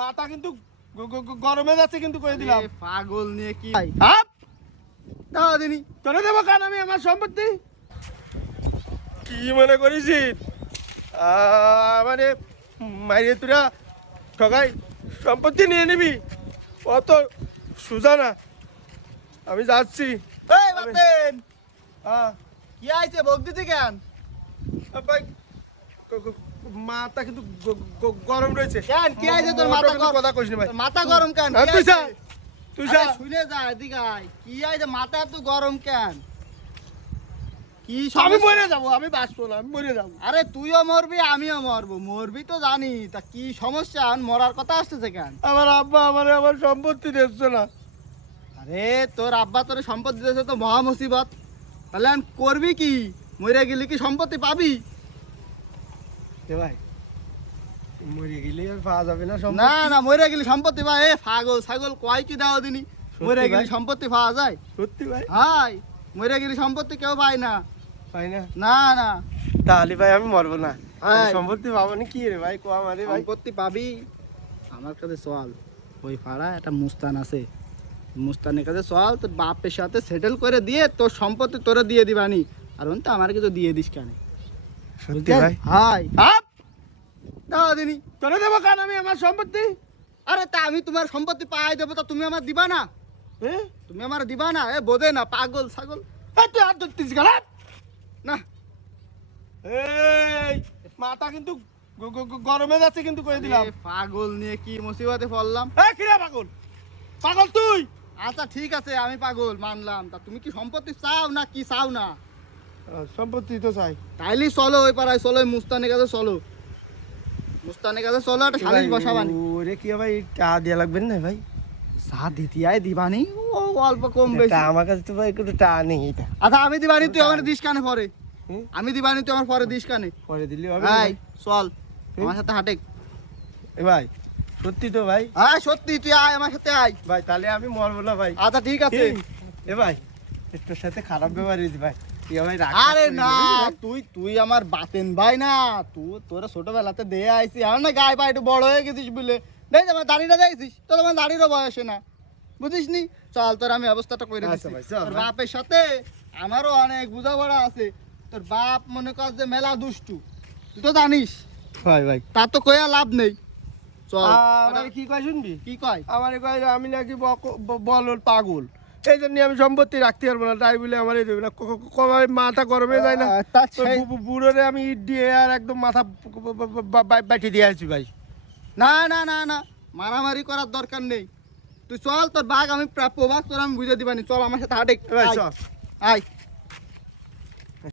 মাথা কিন্তু গরমে যাচ্ছে কিন্তু কয়ে দিলাম। পাগল নিয়ে কি হাপ দাও দিনি তোরে দেবো কান আমি আমার সম্পত্তি? কি মনে করিস মানে মাইরে তোরা ঠকাই সম্পত্তি নিয়ে নিবি? অত সোজা না। আমি যাচ্ছি। এই বাতেন হ্যাঁ কি আইছে বক দিতে কেন? ভাই মাথা কিন্তু গরম রয়েছে। কেন কি আইছে তোর মাথা গরম? কথা কইস না ভাই। তোর মাথা গরম কেন? হ্যাঁ, কি তুই যা আইছে? তুই যা। আরে শুনে যা এদিকে আয়। কি আইছে মাথা এত গরম কেন? কি আমি সমস্যা? মরে যাবো, আমি বাঁচবো না, আমি মরে যাবো। আরে তুইও মরবি আমিও মরবো, মরবি তো জানি, তা কি সমস্যা? আর মরার কথা আসতেছে কেন? আমার আব্বা আমার সম্পত্তি দিচ্ছে না। আরে তোর আব্বা তোর সম্পত্তি দিয়েছে তো মহা মুসিবত, তাহলে এখন করবি কি? মরে গেলে কি সম্পত্তি পাবি? এ ভাই মরে গেলে আর পাওয়া যাবে না না সম্পত্তি? না, মরে গেলে সম্পত্তি পাই? এ পাগল ছাগল কয় কি দাও দিনি? মরে সত্যি গেলে ভাই? সম্পত্তি পাওয়া যায়? সত্যি ভাই? হাই, মরে গেলে সম্পত্তি কেউ পায় না। পাই না? না না, তাহলে ভাই আমি মরবো না। হ্যাঁ। সম্পত্তি পাবো না কি রে ভাই? কোয়া মারে ভাই। সম্পত্তি পাবি আমার কাছে চল। ওই পাড়া একটা মুস্তান আছে, মুস্তানের কাছে চল, তোর বাপের সাথে সেটেল করে দিয়ে তোর সম্পত্তি তোরে দিয়ে দিবানি। আর তো আমার কিছু দিয়ে দিস কেন? সত্যি ভাই? হাই হাপ দাও দিনি। তোরে দেবো কান আমি আমার সম্পত্তি? আরে তা আমি তোমার সম্পত্তি পাই দেবো, তা তুমি আমার দিবা না? হ্যাঁ তুমি আমার দিবা না? এ বোধে না, পাগল ছাগল। তুই হাত ধরতিস কেন? না এই মাথা কিন্তু গরমে যাচ্ছে কিন্তু কয়ে দিলাম। এ পাগল নিয়ে কি মুসিবতে পড়লাম। এই কিরা পাগল? পাগল তুই? আচ্ছা ঠিক আছে, আমি পাগল মানলাম, তা তুমি কি সম্পত্তি চাও না কি চাও না? সম্পত্তি তো চাই। তাইলে চলো ওই পাড়ায়, চলো ওই মুস্তানের কাছে চলো। মুস্তানের কাছে চলো, একটা সালিশ বসাবানি। ওরে কি ভাই টা দিয়া লাগবে না ভাই? চা দিতে আয় দিবানি, ও অল্প কম বেশি। তা আমার কাছে তো ভাই একটু টা নেই এটা। আচ্ছা আমি দিবানি, তুই আমার চা। দিস কানে পরে। হুম? আমি দিবানি, তুই আমার পরে দিস কানে। পরে দিলি হবে? এই চল আমার সাথে হাঁটে। এ ভাই সত্যি তো ভাই? হ্যাঁ সত্যি, তুই আয় আমার সাথে আয়। ভাই তাহলে আমি মরবো না ভাই। আচ্ছা ঠিক আছে। এ ভাই তোর সাথে খারাপ ব্যবহার হয়েছে ভাই। তুই ভাই রাগ আরে না, তুই তুই আমার বাতেন ভাই না, তুই তোরা ছোটবেলাতে দিয়ে আইসি, আমার না গায়ে পা একটু বড় হয়ে গেছিস বলে। দেখ আমার দাড়িটা দেখছিস, তোর আমার দাড়িরও বয়সে না, বুঝিস নি? চল তোর আমি ব্যবস্থাটা করে আচ্ছা দিচ্ছি। ভাই, চল তোর ভাই। বাপের সাথে আমারও অনেক বোঝাপড়া আছে। তোর বাপ মনে কর যে মেলা দুষ্টু, তুই তো জানিস, ভাই ভাই তার তো কয়া লাভ নেই। চল আমার কি কয় শুনবি? কি কয়? আমার কয় যে আমি নাকি বল পাগল, এই জন্য আমি সম্পত্তি রাখতে পারবো না, তাই বলে আমার দেবে না। কবে মাথা গরমে যায় না? তা ওই সেই- বুড়োরে আমি ইট দিয়ে আর একদম মাথা বাইটে দিয়ে আসছি ভাই। না না না না, মারামারি করার দরকার নেই। তুই চল, তোর বাঘ আমি প্রাপ্য বাঘ তোর আমি বুঝে দিবানি। চল আমার সাথে হাঁটে। ভাই আয়, চল। আয়।